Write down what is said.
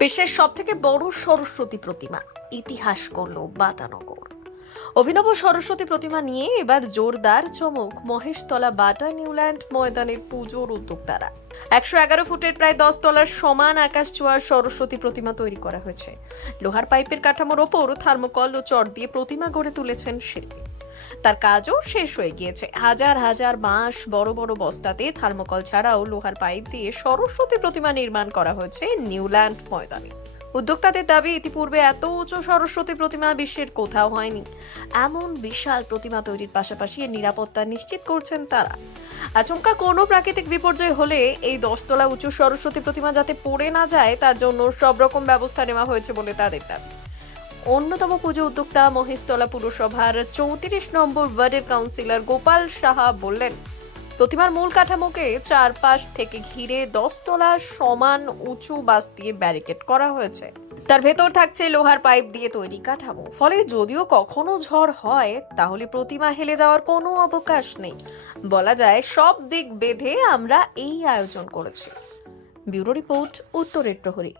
বিশ্বের সবথেকে বড় সরস্বতী প্রতিমা ইতিহাস করলো বাটানগর। অভিনব সরস্বতী প্রতিমা নিয়ে এবার জোরদার চমক মহেশতলা বাটা নিউল্যান্ড ময়দানের পুজোর উদ্যোক্তারা। 111 ফুটের প্রায় 10 তলার সমান আকাশ ছোঁয়ার সরস্বতী প্রতিমা তৈরি করা হয়েছে। লোহার পাইপের কাঠামোর ওপর থার্মোকল ও চট দিয়ে প্রতিমা গড়ে তুলেছেন শিল্পী। তার কাজও শেষ হয়ে গিয়েছে। হাজার হাজার বাঁশ বড় বড় বস্তাতে থার্মোকল ছাড়াও লোহার পাইপ দিয়ে সরস্বতী প্রতিমা নির্মাণ করা হয়েছে নিউল্যান্ড ময়দানে। উদ্যোক্তাদের দাবি, ইতিপূর্বে এত উঁচু সরস্বতী প্রতিমা বিশ্বের কোথাও হয়নি। এমন বিশাল প্রতিমা তৈরির পাশাপাশি এর নিরাপত্তা নিশ্চিত করছেন তারা। আচমকা কোনো প্রাকৃতিক বিপর্যয় হলে এই 10 তলা উঁচু সরস্বতী প্রতিমা যাতে পড়ে না যায় তার জন্য সব রকম ব্যবস্থা নেওয়া হয়েছে বলে তাদের দাবি। অন্যতম পুজো উদ্যোক্তা মহেশতলা পুরসভার 34 নম্বর ওয়ার্ডের কাউন্সিলর গোপাল সাহা বললেন, প্রতিমার মূল কাঠামোকে চারপাশ থেকে ঘিরে 10 তলা সমান উঁচু বাঁশ দিয়ে ব্যারিকেড করা হয়েছে। তার ভেতর থাকছে লোহার পাইপ দিয়ে তৈরি কাঠামো। ফলে যদিও কখনো ঝড় হয় তাহলে প্রতিমা হেলে যাওয়ার কোনো অবকাশ নেই। বলা যায় সব দিক বেঁধে আমরা এই আয়োজন করেছি। ব্যুরো রিপোর্ট, উত্তরের প্রহরী।